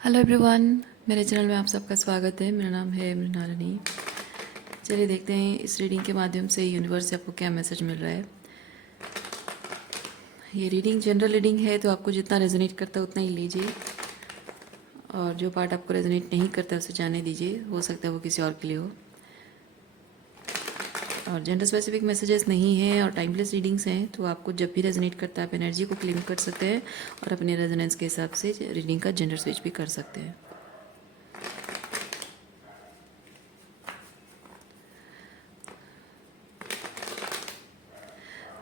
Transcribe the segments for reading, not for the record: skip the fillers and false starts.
Hello everyone, मेरे channel में आप सबका स्वागत है। मेरा नाम है मृणालिनी। चलिए देखते हैं इस रीडिंग के माध्यम से यूनिवर्स से आपको क्या मैसेज मिल रहा है। ये रीडिंग जनरल रीडिंग है, तो आपको जितना रेजोनेट करता है उतना ही लीजिए, और जो पार्ट आपको रेजोनेट नहीं करता उसे जाने दीजिए। हो सकता है वो किसी और के लिए हो। और जेंडर स्पेसिफिक मैसेजेस नहीं हैं और टाइमलेस रीडिंग्स हैं, तो आपको जब भी रेजोनेट करता है आप एनर्जी को क्लेम कर सकते हैं और अपने रेजोनेंस के हिसाब से रीडिंग का जेंडर स्विच भी कर सकते हैं।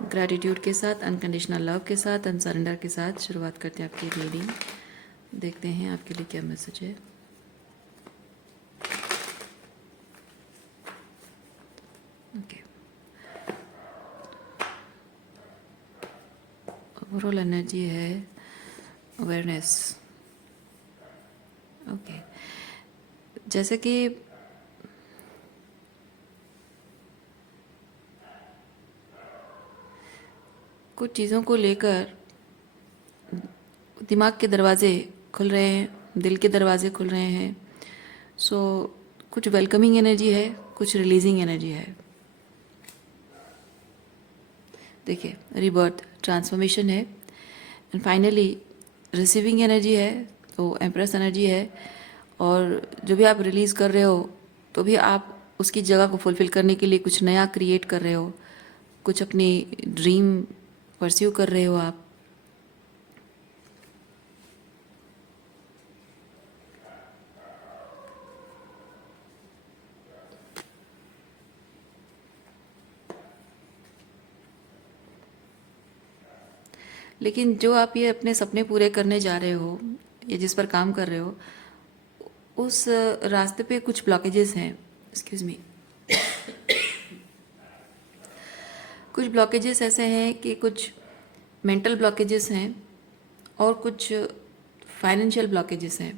ग्रैटिट्यूड के साथ, अनकंडीशनल लव के साथ, अनसरेंडर के साथ शुरुआत करते हैं आपकी रीडिंग। देखते हैं आपके लिए क्या मैसेज है। ओके, ओवरऑल एनर्जी है अवेयरनेस। ओके, जैसे कि कुछ चीज़ों को लेकर दिमाग के दरवाजे खुल रहे हैं, दिल के दरवाजे खुल रहे हैं। सो कुछ वेलकमिंग एनर्जी है, कुछ रिलीजिंग एनर्जी है। देखिए, रिबर्थ, ट्रांसफॉर्मेशन है, एंड फाइनली रिसीविंग एनर्जी है, तो एम्प्रेस एनर्जी है। और जो भी आप रिलीज़ कर रहे हो, तो भी आप उसकी जगह को फुलफ़िल करने के लिए कुछ नया क्रिएट कर रहे हो, कुछ अपनी ड्रीम परस्यू कर रहे हो आप। लेकिन जो आप ये अपने सपने पूरे करने जा रहे हो या जिस पर काम कर रहे हो, उस रास्ते पे कुछ ब्लॉकेजेस हैं। Excuse me. कुछ ब्लॉकेजेस ऐसे हैं कि कुछ मेंटल ब्लॉकेजेस हैं और कुछ फाइनेंशियल ब्लॉकेजेस हैं।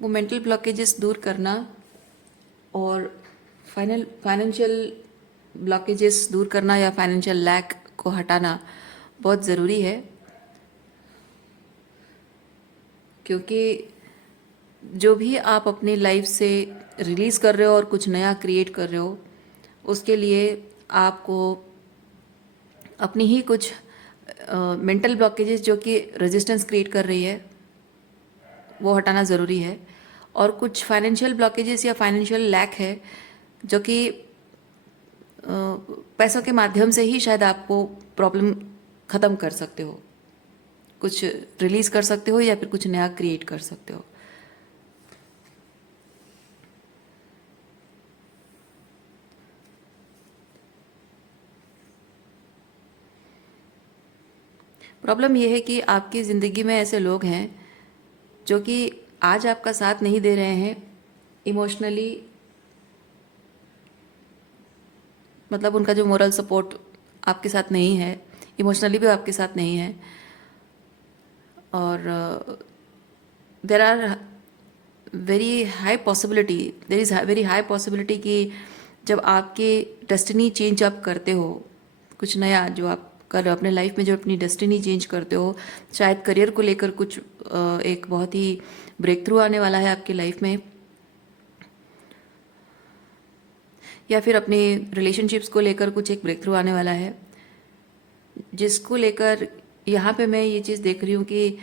वो मेंटल ब्लॉकेजेस दूर करना और फाइनेंशियल ब्लॉकेजेस दूर करना या फाइनेंशियल लैक को हटाना बहुत ज़रूरी है, क्योंकि जो भी आप अपनी लाइफ से रिलीज़ कर रहे हो और कुछ नया क्रिएट कर रहे हो, उसके लिए आपको अपनी ही कुछ मेंटल ब्लॉकेजेस जो कि रेजिस्टेंस क्रिएट कर रही है वो हटाना ज़रूरी है। और कुछ फाइनेंशियल ब्लॉकेजेस या फाइनेंशियल लैक है जो कि पैसों के माध्यम से ही शायद आपको प्रॉब्लम ख़त्म कर सकते हो, कुछ रिलीज़ कर सकते हो या फिर कुछ नया क्रिएट कर सकते हो। प्रॉब्लम यह है कि आपकी ज़िंदगी में ऐसे लोग हैं जो कि आज आपका साथ नहीं दे रहे हैं इमोशनली, मतलब उनका जो मोरल सपोर्ट आपके साथ नहीं है, इमोशनली भी आपके साथ नहीं है। और there are very high possibility there is very high possibility कि जब आपके डेस्टिनी चेंज आप करते हो, कुछ नया जो आप कर रहे हो अपने लाइफ में, जो अपनी डेस्टिनी चेंज करते हो, शायद करियर को लेकर कुछ एक बहुत ही ब्रेक थ्रू आने वाला है आपकी लाइफ में, या फिर अपने रिलेशनशिप्स को लेकर कुछ एक ब्रेक थ्रू आने वाला है, जिसको लेकर यहाँ पे मैं ये चीज़ देख रही हूँ कि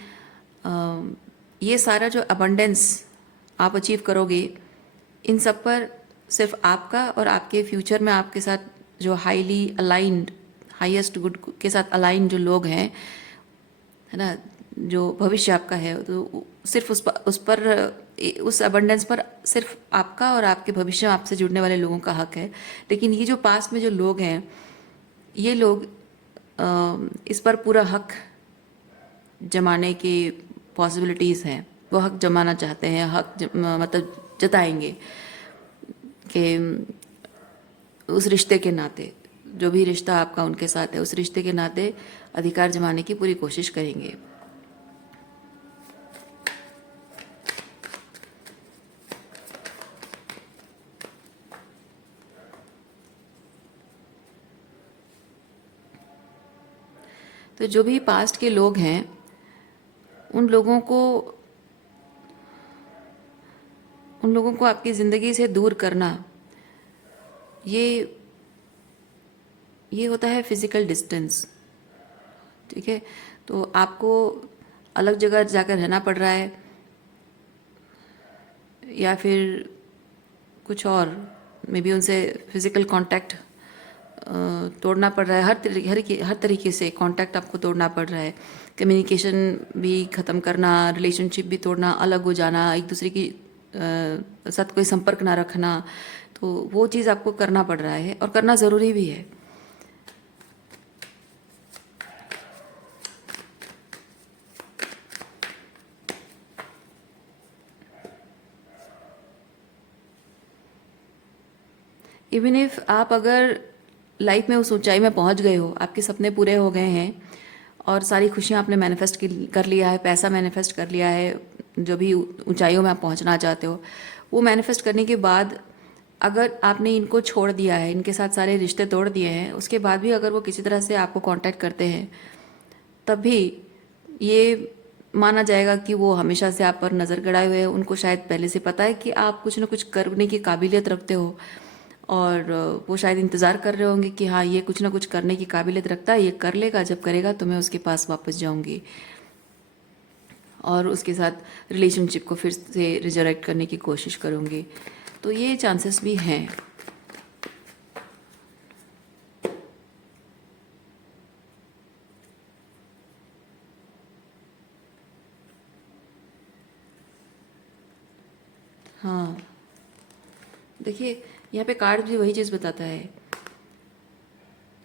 ये सारा जो अबंडेंस आप अचीव करोगे, इन सब पर सिर्फ आपका और आपके फ्यूचर में आपके साथ जो हाईली अलाइंड, हाईएस्ट गुड के साथ अलाइन जो लोग हैं, है ना, जो भविष्य आपका है, तो सिर्फ उस अबंडेंस पर सिर्फ आपका और आपके भविष्य में आपसे जुड़ने वाले लोगों का हक है। लेकिन ये जो पास्ट में जो लोग हैं, ये लोग इस पर पूरा हक जमाने की पॉसिबिलिटीज़ हैं। वो हक जमाना चाहते हैं, मतलब जताएंगे कि उस रिश्ते के नाते, जो भी रिश्ता आपका उनके साथ है, उस रिश्ते के नाते अधिकार जमाने की पूरी कोशिश करेंगे। तो जो भी पास्ट के लोग हैं, उन लोगों को उन लोगों को आपकी ज़िंदगी से दूर करना, ये ये होता है फिज़िकल डिस्टेंस। ठीक है, तो आपको अलग जगह जाकर रहना पड़ रहा है, या फिर कुछ और, मे बी उनसे फिज़िकल कांटेक्ट तोड़ना पड़ रहा है। हर तरीके से कांटेक्ट आपको तोड़ना पड़ रहा है। कम्युनिकेशन भी ख़त्म करना, रिलेशनशिप भी तोड़ना, अलग हो जाना, एक दूसरे की साथ कोई संपर्क ना रखना, तो वो चीज़ आपको करना पड़ रहा है और करना ज़रूरी भी है। इवन इफ आप अगर लाइफ में उस ऊंचाई में पहुंच गए हो, आपके सपने पूरे हो गए हैं और सारी खुशियां आपने मैनिफेस्ट कर लिया है, पैसा मैनिफेस्ट कर लिया है, जो भी ऊंचाइयों में आप पहुंचना चाहते हो, वो मैनिफेस्ट करने के बाद अगर आपने इनको छोड़ दिया है, इनके साथ सारे रिश्ते तोड़ दिए हैं, उसके बाद भी अगर वो किसी तरह से आपको कांटेक्ट करते हैं, तब भी ये माना जाएगा कि वो हमेशा से आप पर नज़र गड़ाए हुए हैं। उनको शायद पहले से पता है कि आप कुछ ना कुछ करने की काबिलियत रखते हो, और वो शायद इंतज़ार कर रहे होंगे कि हाँ, ये कुछ ना कुछ करने की काबिलियत रखता है, ये कर लेगा, जब करेगा तो मैं उसके पास वापस जाऊंगी और उसके साथ रिलेशनशिप को फिर से रिजरेक्ट करने की कोशिश करूंगी। तो ये चांसेस भी हैं। हाँ, देखिए, यहाँ पे कार्ड भी वही चीज़ बताता है।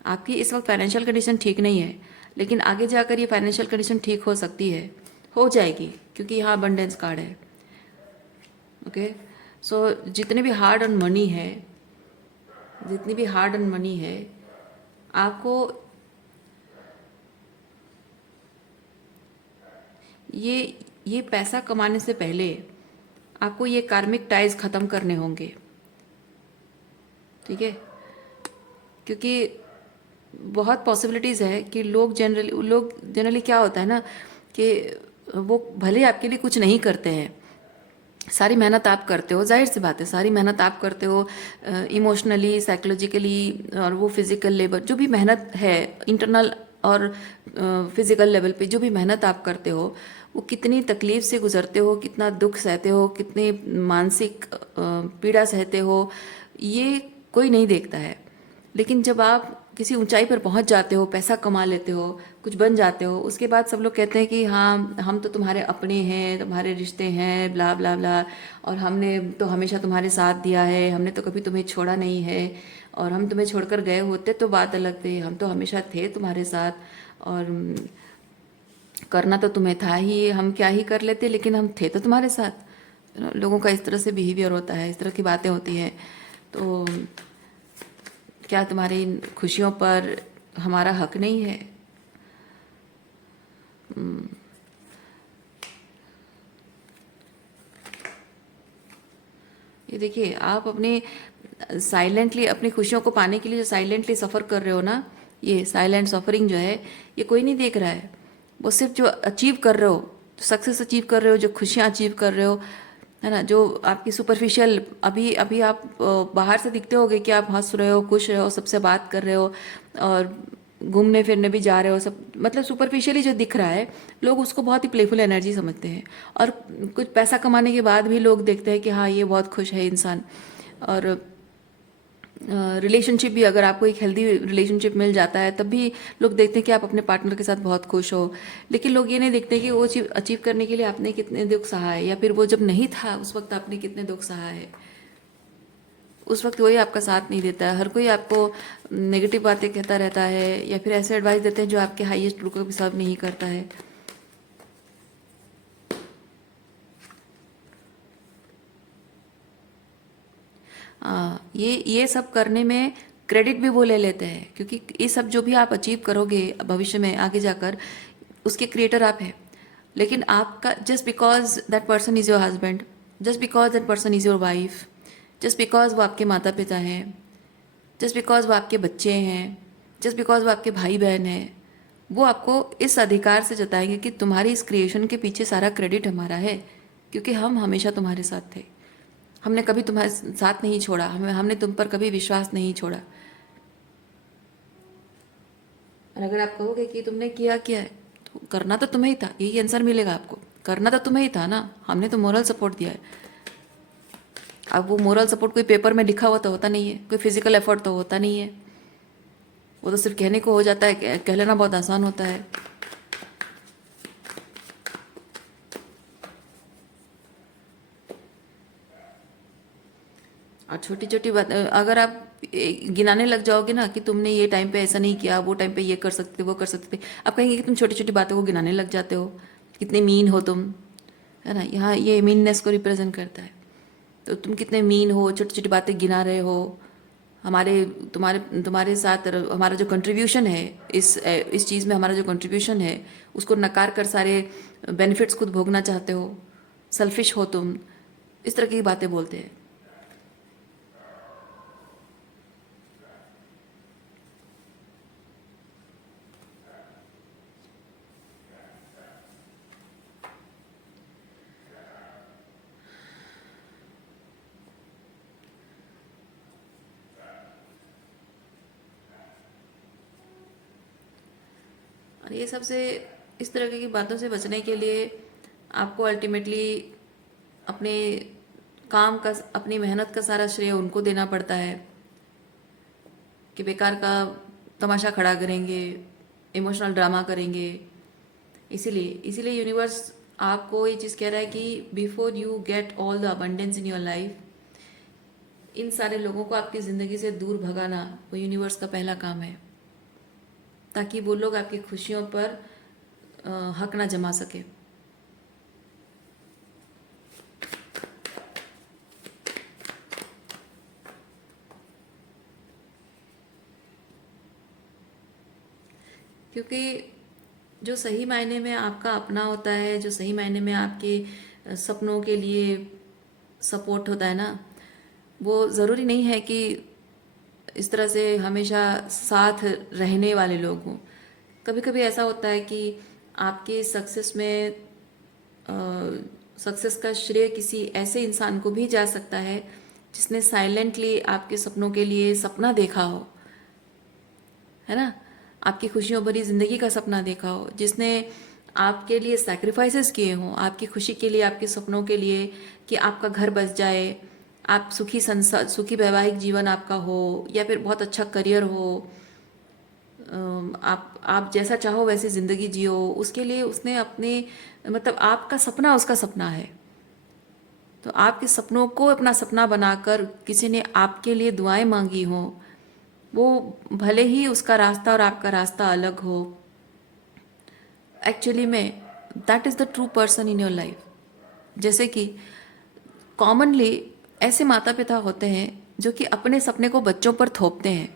आपकी इस वक्त फाइनेंशियल कंडीशन ठीक नहीं है, लेकिन आगे जाकर ये फाइनेंशियल कंडीशन ठीक हो सकती है, हो जाएगी, क्योंकि यहाँ अबंडेंस कार्ड है। ओके, सो जितने भी हार्ड अर्न मनी है, जितनी भी हार्ड अर्न मनी है, आपको ये पैसा कमाने से पहले आपको ये कार्मिक टाइज ख़त्म करने होंगे। ठीक है, क्योंकि बहुत पॉसिबिलिटीज़ है कि लोग जनरली क्या होता है ना, कि वो भले आपके लिए कुछ नहीं करते हैं, सारी मेहनत आप करते हो, जाहिर सी बात है, सारी मेहनत आप करते हो, इमोशनली, साइकोलॉजिकली, और वो फिज़िकल लेबर, जो भी मेहनत है इंटरनल और फिज़िकल लेवल पे जो भी मेहनत आप करते हो, वो कितनी तकलीफ़ से गुज़रते हो, कितना दुख सहते हो, कितनी मानसिक पीड़ा सहते हो, ये कोई नहीं देखता है। लेकिन जब आप किसी ऊंचाई पर पहुंच जाते हो, पैसा कमा लेते हो, कुछ बन जाते हो, उसके बाद सब लोग कहते हैं कि हाँ, हम तो तुम्हारे अपने हैं, तुम्हारे रिश्ते हैं, ब्ला ब्ला ब्ला, और हमने तो हमेशा तुम्हारे साथ दिया है, हमने तो कभी तुम्हें छोड़ा नहीं है, और हम तुम्हें छोड़कर गए होते तो बात अलग थी, हम तो हमेशा थे तुम्हारे साथ, और करना तो तुम्हें था ही, हम क्या ही कर लेते, लेकिन हम थे तो तुम्हारे साथ। लोगों का इस तरह से बिहेवियर होता है, इस तरह की बातें होती हैं। तो क्या तुम्हारी इन खुशियों पर हमारा हक नहीं है? ये देखिए, आप अपने साइलेंटली अपनी खुशियों को पाने के लिए जो साइलेंटली सफ़र कर रहे हो ना, ये साइलेंट सफरिंग जो है, ये कोई नहीं देख रहा है। वो सिर्फ जो अचीव कर रहे हो, सक्सेस अचीव कर रहे हो, जो खुशियाँ अचीव कर रहे हो, है ना, जो आपकी सुपरफिशियल, अभी अभी आप बाहर से दिखते होगे कि आप हंस रहे हो, खुश रहे हो, सबसे बात कर रहे हो, और घूमने फिरने भी जा रहे हो, सब मतलब सुपरफिशियली जो दिख रहा है, लोग उसको बहुत ही प्लेफुल एनर्जी समझते हैं। और कुछ पैसा कमाने के बाद भी लोग देखते हैं कि हाँ, ये बहुत खुश है इंसान। और रिलेशनशिप भी, अगर आपको एक हेल्दी रिलेशनशिप मिल जाता है, तब भी लोग देखते हैं कि आप अपने पार्टनर के साथ बहुत खुश हो। लेकिन लोग ये नहीं देखते कि वो चीज़ अचीव करने के लिए आपने कितने दुख सहा है, या फिर वो जब नहीं था उस वक्त आपने कितने दुख सहा है। उस वक्त कोई आपका साथ नहीं देता है, हर कोई आपको नेगेटिव बातें कहता रहता है, या फिर ऐसे एडवाइस देते हैं जो आपके हाईएस्ट ट्रू को भी सर्व नहीं करता है। ये सब करने में क्रेडिट भी वो ले लेते हैं, क्योंकि ये सब जो भी आप अचीव करोगे भविष्य में आगे जाकर, उसके क्रिएटर आप हैं। लेकिन आपका, just because that person is your husband, just because that person is your wife, just because वो आपके माता पिता हैं, जस्ट बिकॉज वो आपके बच्चे हैं, जस्ट बिकॉज वो आपके भाई बहन हैं, वो आपको इस अधिकार से जताएंगे कि तुम्हारी इस क्रिएशन के पीछे सारा क्रेडिट हमारा है, क्योंकि हम हमेशा तुम्हारे साथ थे। हमने कभी तुम्हारे साथ नहीं छोड़ा, हमने तुम पर कभी विश्वास नहीं छोड़ा। और अगर आप कहोगे कि तुमने किया क्या है, तो करना तो तुम्हें ही था, यही आंसर मिलेगा आपको। करना तो तुम्हें ही था ना, हमने तो मोरल सपोर्ट दिया है। अब वो मोरल सपोर्ट कोई पेपर में लिखा हुआ तो होता नहीं है, कोई फिजिकल एफर्ट तो होता नहीं है, वो तो सिर्फ कहने को हो जाता है, कह लेना बहुत आसान होता है। और छोटी छोटी बात अगर आप गिनाने लग जाओगे ना कि तुमने ये टाइम पे ऐसा नहीं किया, वो टाइम पे ये कर सकते थे, वो कर सकते थे, आप कहेंगे कि तुम छोटी छोटी बातों को गिनाने लग जाते हो, कितने मीन हो तुम, है ना। यहाँ ये मीननेस को रिप्रेजेंट करता है। तो तुम कितने मीन हो, छोटी छोटी बातें गिना रहे हो। हमारे तुम्हारे तुम्हारे साथ हमारा जो कंट्रीब्यूशन है इस चीज़ में, हमारा जो कंट्रीब्यूशन है उसको नकार कर सारे बेनिफिट्स खुद भोगना चाहते हो, सेल्फिश हो तुम, इस तरह की बातें बोलते हैं। और ये सबसे, इस तरह की बातों से बचने के लिए आपको अल्टीमेटली अपने काम का, अपनी मेहनत का सारा श्रेय उनको देना पड़ता है कि बेकार का तमाशा खड़ा करेंगे, इमोशनल ड्रामा करेंगे। इसीलिए इसीलिए यूनिवर्स आपको ये चीज़ कह रहा है कि before you get all the abundance in your life, इन सारे लोगों को आपकी ज़िंदगी से दूर भगाना वो यूनिवर्स का पहला काम है, ताकि वो लोग आपकी खुशियों पर हक ना जमा सके। क्योंकि जो सही मायने में आपका अपना होता है, जो सही मायने में आपके सपनों के लिए सपोर्ट होता है ना, वो ज़रूरी नहीं है कि इस तरह से हमेशा साथ रहने वाले लोग हों। कभी कभी ऐसा होता है कि आपके सक्सेस में सक्सेस का श्रेय किसी ऐसे इंसान को भी जा सकता है जिसने साइलेंटली आपके सपनों के लिए सपना देखा हो, है ना। आपकी खुशियों भरी ज़िंदगी का सपना देखा हो, जिसने आपके लिए सैक्रिफाइसेस किए हों आपकी खुशी के लिए, आपके सपनों के लिए, कि आपका घर बस जाए, आप सुखी वैवाहिक जीवन आपका हो, या फिर बहुत अच्छा करियर हो, आप जैसा चाहो वैसी ज़िंदगी जियो, उसके लिए उसने अपने, मतलब आपका सपना उसका सपना है। तो आपके सपनों को अपना सपना बनाकर किसी ने आपके लिए दुआएं मांगी हों, वो भले ही उसका रास्ता और आपका रास्ता अलग हो, एक्चुअली में that is the true person in your life. जैसे कि कॉमनली ऐसे माता पिता होते हैं जो कि अपने सपने को बच्चों पर थोपते हैं।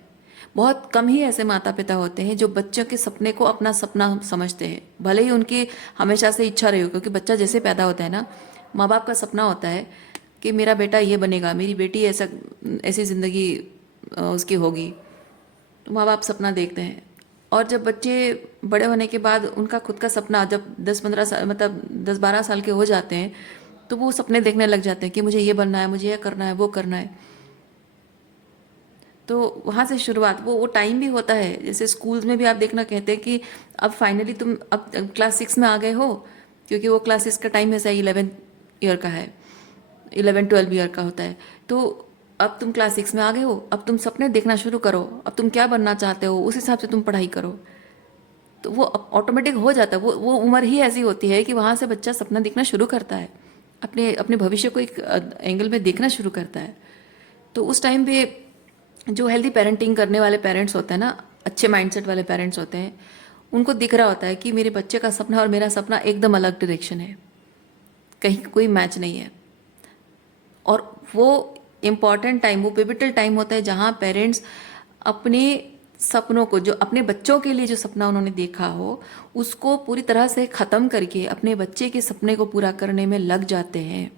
बहुत कम ही ऐसे माता पिता होते हैं जो बच्चों के सपने को अपना सपना समझते हैं, भले ही उनकी हमेशा से इच्छा रही हो। क्योंकि बच्चा जैसे पैदा होता है ना, माँ बाप का सपना होता है कि मेरा बेटा ये बनेगा, मेरी बेटी ऐसा, ऐसी ज़िंदगी उसकी होगी, तो माँ बाप सपना देखते हैं। और जब बच्चे बड़े होने के बाद उनका खुद का सपना, जब 10-15 साल, मतलब 10-12 साल के हो जाते हैं, तो वो सपने देखने लग जाते हैं कि मुझे ये बनना है, मुझे ये करना है, वो करना है। तो वहाँ से शुरुआत, वो टाइम भी होता है। जैसे स्कूल्स में भी आप देखना, कहते हैं कि अब फाइनली तुम अब क्लास 6 में आ गए हो, क्योंकि वो क्लास 6 का टाइम ऐसा 11 ईयर का है, 11-12 ईयर का होता है। तो अब तुम क्लास 6 में आ गए हो, अब तुम सपने देखना शुरू करो, अब तुम क्या बनना चाहते हो उस हिसाब से तुम पढ़ाई करो। तो वो ऑटोमेटिक हो जाता है। वो उम्र ही ऐसी होती है कि वहाँ से बच्चा सपना देखना शुरू करता है, अपने अपने भविष्य को एक एंगल में देखना शुरू करता है। तो उस टाइम पे जो हेल्दी पेरेंटिंग करने वाले पेरेंट्स होते हैं ना, अच्छे माइंडसेट वाले पेरेंट्स होते हैं, उनको दिख रहा होता है कि मेरे बच्चे का सपना और मेरा सपना एकदम अलग डायरेक्शन है, कहीं कोई मैच नहीं है। और वो इम्पॉर्टेंट टाइम, वो पिविटल टाइम होता है जहाँ पेरेंट्स अपने सपनों को, जो अपने बच्चों के लिए जो सपना उन्होंने देखा हो, उसको पूरी तरह से ख़त्म करके अपने बच्चे के सपने को पूरा करने में लग जाते हैं।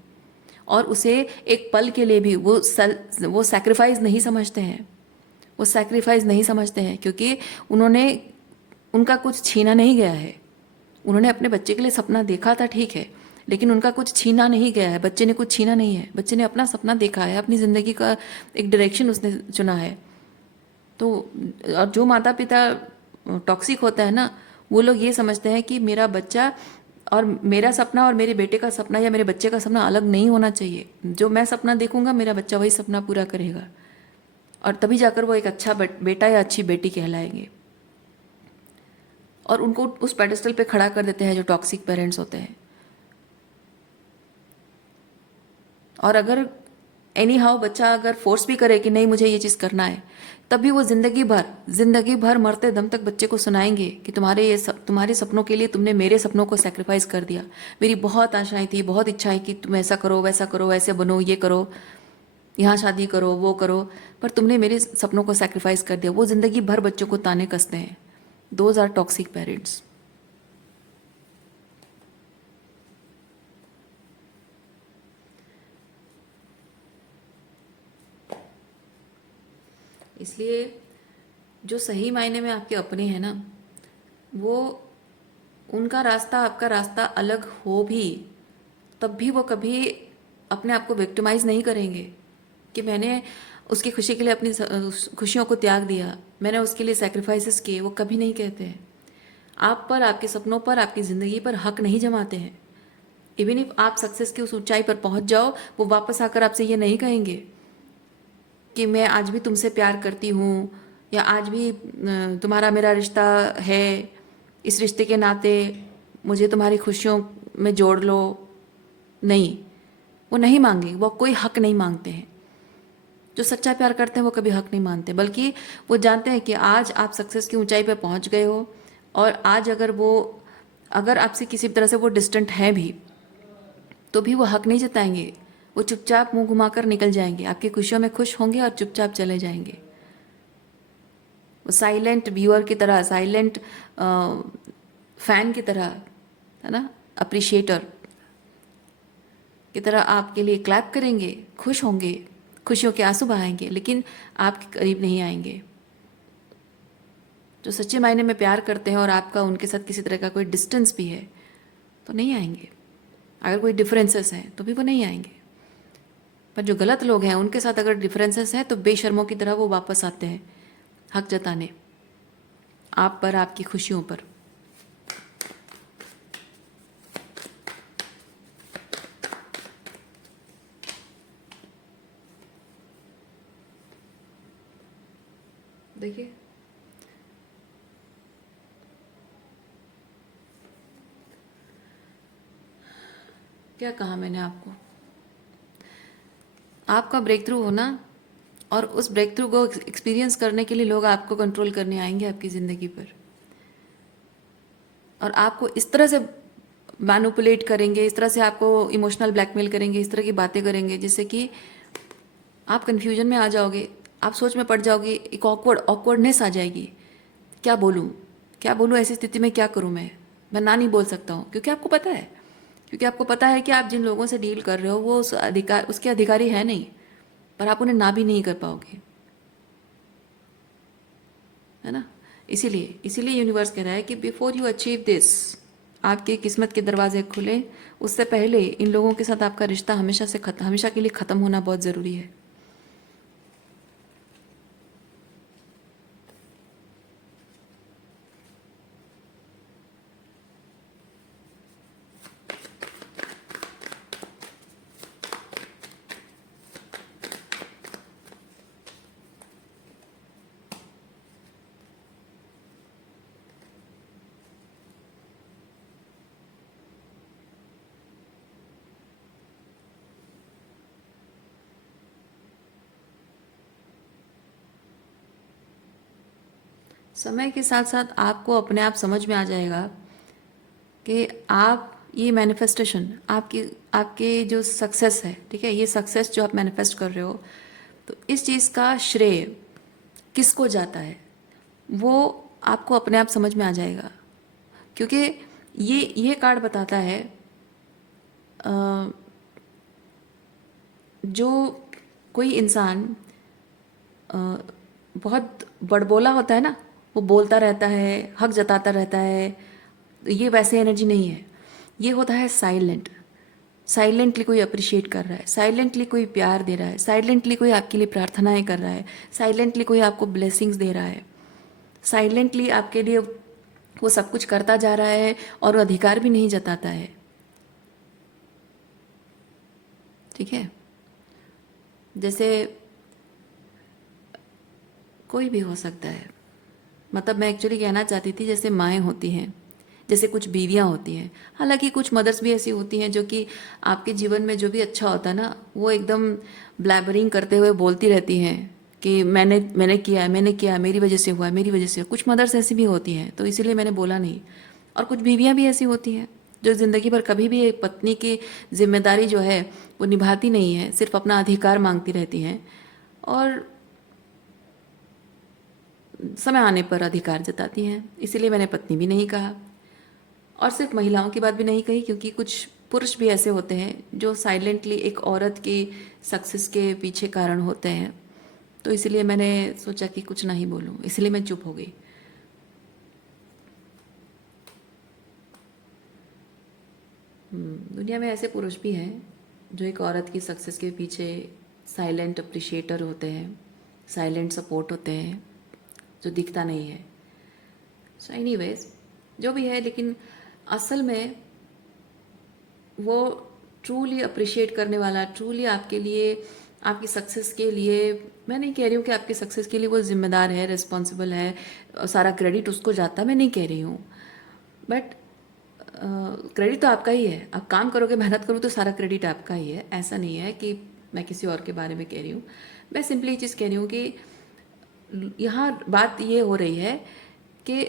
और उसे एक पल के लिए भी वो सैक्रिफाइस नहीं समझते हैं, वो सैक्रिफाइस नहीं समझते हैं, क्योंकि उन्होंने, उनका कुछ छीना नहीं गया है। उन्होंने अपने बच्चे के लिए सपना देखा था, ठीक है, लेकिन उनका कुछ छीना नहीं गया है, बच्चे ने कुछ छीना नहीं है, बच्चे ने अपना सपना देखा है, अपनी ज़िंदगी का एक डायरेक्शन उसने चुना है। तो और जो माता पिता टॉक्सिक होता है ना, वो लोग ये समझते हैं कि मेरा बच्चा और मेरा सपना और मेरे बेटे का सपना या मेरे बच्चे का सपना अलग नहीं होना चाहिए। जो मैं सपना देखूंगा मेरा बच्चा वही सपना पूरा करेगा, और तभी जाकर वो एक अच्छा बेटा या अच्छी बेटी कहलाएंगे। और उनको उस पेडेस्टल पे खड़ा कर देते हैं जो टॉक्सिक पेरेंट्स होते हैं। और अगर एनी हाउ बच्चा अगर फोर्स भी करे कि नहीं मुझे ये चीज़ करना है, तभी वो जिंदगी भर मरते दम तक बच्चे को सुनाएंगे कि तुम्हारे सपनों के लिए तुमने मेरे सपनों को सेक्रीफाइस कर दिया। मेरी बहुत आशाएं थी, बहुत इच्छाएं कि तुम ऐसा करो, वैसा करो, ऐसे बनो, ये करो, यहाँ शादी करो, वो करो, पर तुमने मेरे सपनों को सेक्रीफाइस कर दिया। वो जिंदगी भर बच्चों को ताने कसते हैं। Those are toxic parents. इसलिए जो सही मायने में आपके अपने हैं ना, वो उनका रास्ता आपका रास्ता अलग हो भी, तब भी वो कभी अपने आप को विक्टिमाइज नहीं करेंगे कि मैंने उसकी खुशी के लिए अपनी खुशियों को त्याग दिया, मैंने उसके लिए सेक्रीफाइसेस किए। वो कभी नहीं कहते हैं। आप पर, आपके सपनों पर, आपकी ज़िंदगी पर हक नहीं जमाते हैं। इवन इफ आप सक्सेस की उस ऊंचाई पर पहुंच जाओ, वो वापस आकर आपसे ये नहीं कहेंगे कि मैं आज भी तुमसे प्यार करती हूँ, या आज भी तुम्हारा मेरा रिश्ता है, इस रिश्ते के नाते मुझे तुम्हारी खुशियों में जोड़ लो। नहीं, वो नहीं मांगे, वो कोई हक नहीं मांगते हैं। जो सच्चा प्यार करते हैं वो कभी हक नहीं मानते, बल्कि वो जानते हैं कि आज आप सक्सेस की ऊंचाई पर पहुंच गए हो, और आज अगर आपसे किसी तरह से वो डिस्टेंट हैं भी, तो भी वो हक नहीं जताएंगे। वो चुपचाप मुंह घुमाकर निकल जाएंगे, आपकी खुशियों में खुश होंगे और चुपचाप चले जाएंगे। वो साइलेंट व्यूअर की तरह, साइलेंट फैन की तरह, है ना, अप्रिशिएटर की तरह आपके लिए क्लैप करेंगे, खुश होंगे, खुशियों के आंसू बहाएंगे, लेकिन आपके करीब नहीं आएंगे। जो सच्चे मायने में प्यार करते हैं और आपका उनके साथ किसी तरह का कोई डिस्टेंस भी है, तो नहीं आएंगे। अगर कोई डिफरेंसेस हैं तो भी वो नहीं आएंगे। पर जो गलत लोग हैं उनके साथ अगर डिफरेंसेस हैं तो बेशर्मों की तरह वो वापस आते हैं हक जताने आप पर, आपकी खुशियों पर। देखिए, क्या कहा मैंने आपको, आपका ब्रेक थ्रू होना और उस ब्रेक थ्रू को एक्सपीरियंस करने के लिए लोग आपको कंट्रोल करने आएंगे आपकी ज़िंदगी पर, और आपको इस तरह से मैनिपुलेट करेंगे, इस तरह से आपको इमोशनल ब्लैकमेल करेंगे, इस तरह की बातें करेंगे जिससे कि आप कन्फ्यूजन में आ जाओगे, आप सोच में पड़ जाओगे, एक ऑकवर्डनेस आ जाएगी। क्या बोलूँ, क्या बोलूँ, ऐसी स्थिति में क्या करूँ मैं ना नहीं बोल सकता हूँ, क्योंकि आपको पता है कि आप जिन लोगों से डील कर रहे हो वो उसके अधिकारी है नहीं, पर आप उन्हें ना भी नहीं कर पाओगे, है ना। इसीलिए यूनिवर्स कह रहा है कि बिफोर यू अचीव दिस, आपकी किस्मत के दरवाजे खुले, उससे पहले इन लोगों के साथ आपका रिश्ता हमेशा के लिए ख़त्म होना बहुत ज़रूरी है। समय के साथ साथ आपको अपने आप समझ में आ जाएगा कि आप ये मैनिफेस्टेशन, आपके जो सक्सेस है, ठीक है, ये सक्सेस जो आप मैनिफेस्ट कर रहे हो, तो इस चीज़ का श्रेय किसको जाता है वो आपको अपने आप समझ में आ जाएगा। क्योंकि ये कार्ड बताता है अ, जो कोई इंसान बहुत बड़बोला होता है ना, वो बोलता रहता है, हक जताता रहता है, ये वैसे एनर्जी नहीं है। ये होता है साइलेंट। साइलेंटली कोई अप्रिशिएट कर रहा है, साइलेंटली कोई प्यार दे रहा है, साइलेंटली कोई आपके लिए प्रार्थनाएं कर रहा है, साइलेंटली कोई आपको ब्लेसिंग्स दे रहा है, साइलेंटली आपके लिए वो सब कुछ करता जा रहा है और वो अधिकार भी नहीं जताता है। ठीक है, जैसे कोई भी हो सकता है, मतलब मैं एक्चुअली कहना चाहती थी जैसे माएँ होती हैं, जैसे कुछ बीवियाँ होती हैं, हालांकि कुछ मदर्स भी ऐसी होती हैं जो कि आपके जीवन में जो भी अच्छा होता है ना, वो एकदम ब्लैबरिंग करते हुए बोलती रहती हैं कि मैंने मैंने किया है, मैंने किया है, मेरी वजह से हुआ है, मेरी वजह से। कुछ मदर्स ऐसी भी होती हैं, तो इसीलिए मैंने बोला नहीं। और कुछ बीवियाँ भी ऐसी होती हैं जो ज़िंदगी भर कभी भी एक पत्नी की जिम्मेदारी जो है वो निभाती नहीं है, सिर्फ अपना अधिकार मांगती रहती हैं और समय आने पर अधिकार जताती हैं। इसीलिए मैंने पत्नी भी नहीं कहा, और सिर्फ महिलाओं की बात भी नहीं कही, क्योंकि कुछ पुरुष भी ऐसे होते हैं जो साइलेंटली एक औरत की सक्सेस के पीछे कारण होते हैं। तो इसलिए मैंने सोचा कि कुछ नहीं बोलूं, इसलिए मैं चुप हो गई। दुनिया में ऐसे पुरुष भी हैं जो एक औरत की सक्सेस के पीछे साइलेंट अप्रिशिएटर होते हैं, साइलेंट सपोर्ट होते हैं, जो दिखता नहीं है। सो एनीवेज, जो भी है, लेकिन असल में वो ट्रूली अप्रिशिएट करने वाला, ट्रूली आपके लिए, आपकी सक्सेस के लिए, मैं नहीं कह रही हूँ कि आपकी सक्सेस के लिए वो जिम्मेदार है, रिस्पॉन्सिबल है, सारा क्रेडिट उसको जाता है, मैं नहीं कह रही हूँ। बट क्रेडिट तो आपका ही है। आप काम करोगे, मेहनत करो तो सारा क्रेडिट आपका ही है। ऐसा नहीं है कि मैं किसी और के बारे में कह रही हूँ। मैं सिंपली ये चीज़ कह रही हूँ कि यहाँ बात ये हो रही है कि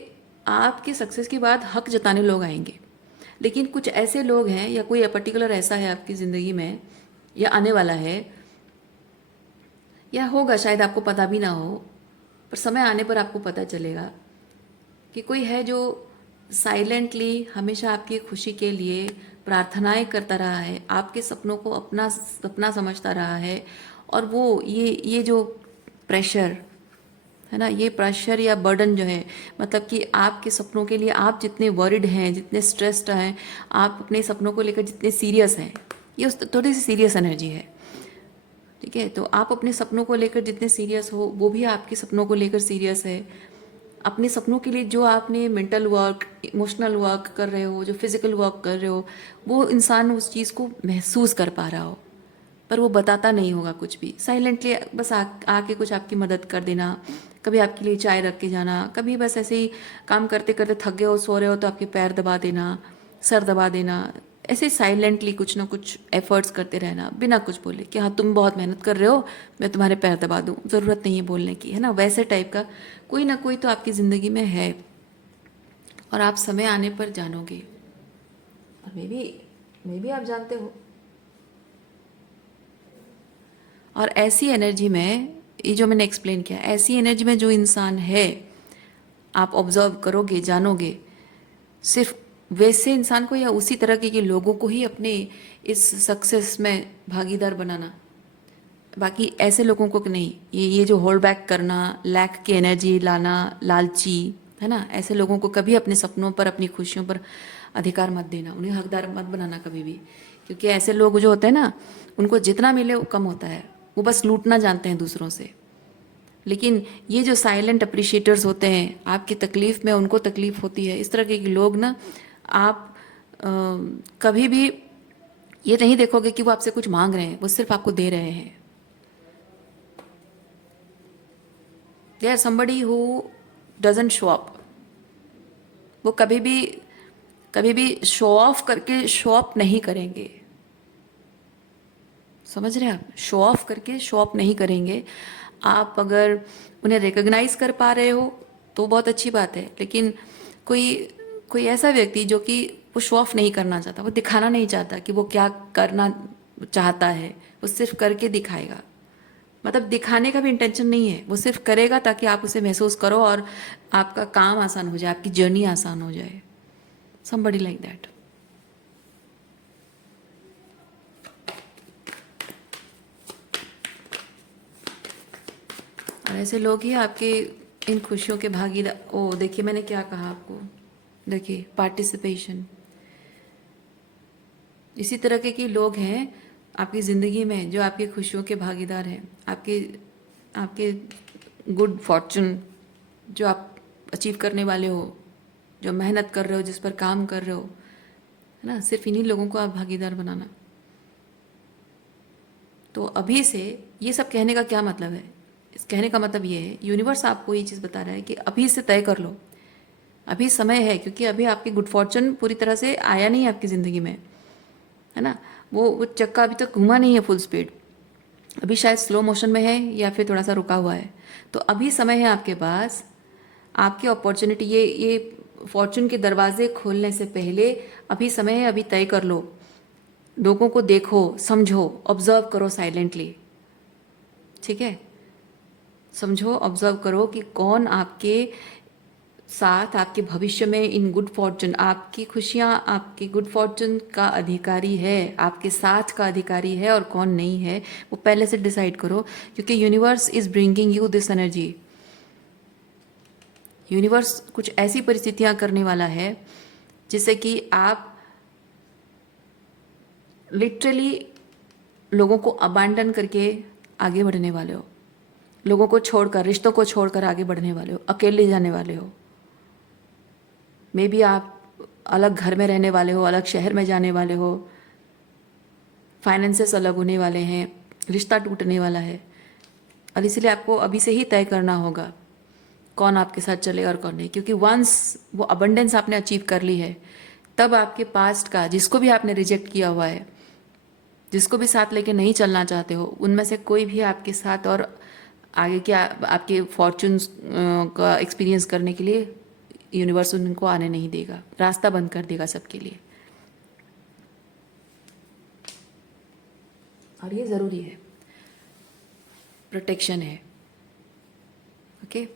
आपकी सक्सेस के बाद हक जताने लोग आएंगे, लेकिन कुछ ऐसे लोग हैं या कोई पर्टिकुलर ऐसा है आपकी ज़िंदगी में या आने वाला है या होगा, शायद आपको पता भी ना हो, पर समय आने पर आपको पता चलेगा कि कोई है जो साइलेंटली हमेशा आपकी खुशी के लिए प्रार्थनाएं करता रहा है, आपके सपनों को अपना सपना समझता रहा है। और वो ये जो प्रेशर है ना, ये प्रेशर या बर्डन जो है, मतलब कि आपके सपनों के लिए आप जितने वरिड हैं, जितने स्ट्रेस्ड हैं, आप अपने सपनों को लेकर जितने सीरियस हैं, ये उस थोड़ी सी सीरियस एनर्जी है। ठीक है, तो आप अपने सपनों को लेकर जितने सीरियस हो, वो भी आपके सपनों को लेकर सीरियस है। अपने सपनों के लिए जो आपने मेंटल वर्क, इमोशनल वर्क कर रहे हो, जो फिजिकल वर्क कर रहे हो, वो इंसान उस चीज़ को महसूस कर पा रहा हो, पर वो बताता नहीं होगा कुछ भी। साइलेंटली बस आके कुछ आपकी मदद कर देना, कभी आपके लिए चाय रख के जाना, कभी बस ऐसे ही काम करते करते थक गए हो, सो रहे हो तो आपके पैर दबा देना, सर दबा देना, ऐसे साइलेंटली कुछ ना कुछ एफर्ट्स करते रहना बिना कुछ बोले कि हाँ तुम बहुत मेहनत कर रहे हो, मैं तुम्हारे पैर दबा दूँ, ज़रूरत नहीं है बोलने की, है ना। वैसे टाइप का कोई ना कोई तो आपकी ज़िंदगी में है, और आप समय आने पर जानोगे। और मे बी आप जानते हो। और ऐसी एनर्जी में, ये जो मैंने एक्सप्लेन किया, ऐसी एनर्जी में जो इंसान है, आप ऑब्जर्व करोगे, जानोगे, सिर्फ वैसे इंसान को या उसी तरह के लोगों को ही अपने इस सक्सेस में भागीदार बनाना, बाकी ऐसे लोगों को नहीं। ये जो होल्ड बैक करना, लैक की एनर्जी लाना, लालची, है ना, ऐसे लोगों को कभी अपने सपनों पर, अपनी खुशियों पर अधिकार मत देना, उन्हें हकदार मत बनाना कभी भी। क्योंकि ऐसे लोग जो होते हैं ना, उनको जितना मिले वो कम होता है, वो बस लूटना जानते हैं दूसरों से। लेकिन ये जो साइलेंट अप्रिशिएटर्स होते हैं, आपकी तकलीफ़ में उनको तकलीफ़ होती है, इस तरह के लोग ना, आप कभी भी ये नहीं देखोगे कि वो आपसे कुछ मांग रहे हैं, वो सिर्फ आपको दे रहे हैं। They are somebody who doesn't show up. वो कभी भी शो ऑफ करके शो अप नहीं करेंगे। समझ रहे हैं आप? शो ऑफ करके शो अप नहीं करेंगे। आप अगर उन्हें रिकॉग्नाइज कर पा रहे हो तो बहुत अच्छी बात है, लेकिन कोई कोई ऐसा व्यक्ति जो कि वो शो ऑफ नहीं करना चाहता, वो दिखाना नहीं चाहता कि वो क्या करना चाहता है, वो सिर्फ करके दिखाएगा। मतलब दिखाने का भी इंटेंशन नहीं है, वो सिर्फ करेगा ताकि आप उसे महसूस करो और आपका काम आसान हो जाए, आपकी जर्नी आसान हो जाए। Somebody like that. और ऐसे लोग ही आपके इन खुशियों के भागीदार। ओ देखिए, मैंने क्या कहा आपको, देखिए, पार्टिसिपेशन। इसी तरह के लोग हैं आपकी ज़िंदगी में जो आपकी खुशियों के भागीदार हैं, आपके आपके गुड फॉर्चून जो आप अचीव करने वाले हो, जो मेहनत कर रहे हो, जिस पर काम कर रहे हो, है ना। सिर्फ इन्हीं लोगों को आप भागीदार बनाना। तो अभी से ये सब कहने का क्या मतलब है? इस कहने का मतलब ये है, यूनिवर्स आपको ये चीज़ बता रहा है कि अभी से तय कर लो, अभी समय है, क्योंकि अभी आपकी गुड फॉर्चून पूरी तरह से आया नहीं है आपकी ज़िंदगी में, है ना। वो चक्का अभी तक घुमा नहीं है फुल स्पीड, अभी शायद स्लो मोशन में है या फिर थोड़ा सा रुका हुआ है। तो अभी समय है आपके पास, आपकी अपॉर्चुनिटी, ये फॉर्चून के दरवाजे खोलने से पहले अभी समय है, अभी तय कर लो। लोगों को देखो, समझो, ऑब्जर्व करो साइलेंटली, ठीक है। समझो, ऑब्जर्व करो कि कौन आपके साथ, आपके भविष्य में इन गुड फॉर्चून, आपकी खुशियाँ, आपकी गुड फॉर्चून का अधिकारी है, आपके साथ का अधिकारी है और कौन नहीं है, वो पहले से डिसाइड करो। क्योंकि universe is bringing you this energy. Universe कुछ ऐसी परिस्थितियाँ करने वाला है जिससे कि आप लिटरली लोगों को अबांडन करके आगे बढ़ने वाले हो, लोगों को छोड़कर, रिश्तों को छोड़कर आगे बढ़ने वाले हो, अकेले जाने वाले हो। मे बी आप अलग घर में रहने वाले हो, अलग शहर में जाने वाले हो, फाइनेंसेस अलग होने वाले हैं, रिश्ता टूटने वाला है। और इसलिए आपको अभी से ही तय करना होगा कौन आपके साथ चलेगा और कौन नहीं। क्योंकि वंस वो अबंडेंस आपने अचीव कर ली है, तब आपके पास्ट का, जिसको भी आपने रिजेक्ट किया हुआ है, जिसको भी साथ लेके नहीं चलना चाहते हो, उनमें से कोई भी आपके साथ और आगे के आपके फॉर्चून्स का एक्सपीरियंस करने के लिए यूनिवर्स उनको आने नहीं देगा, रास्ता बंद कर देगा सबके लिए। और ये ज़रूरी है, प्रोटेक्शन है। ओके,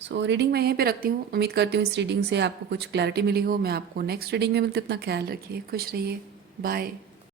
सो रीडिंग मैं यहीं पे रखती हूँ। उम्मीद करती हूँ इस रीडिंग से आपको कुछ क्लैरिटी मिली हो। मैं आपको नेक्स्ट रीडिंग में मिलती हूँ। अपना ख्याल रखिए, खुश रहिए, बाय।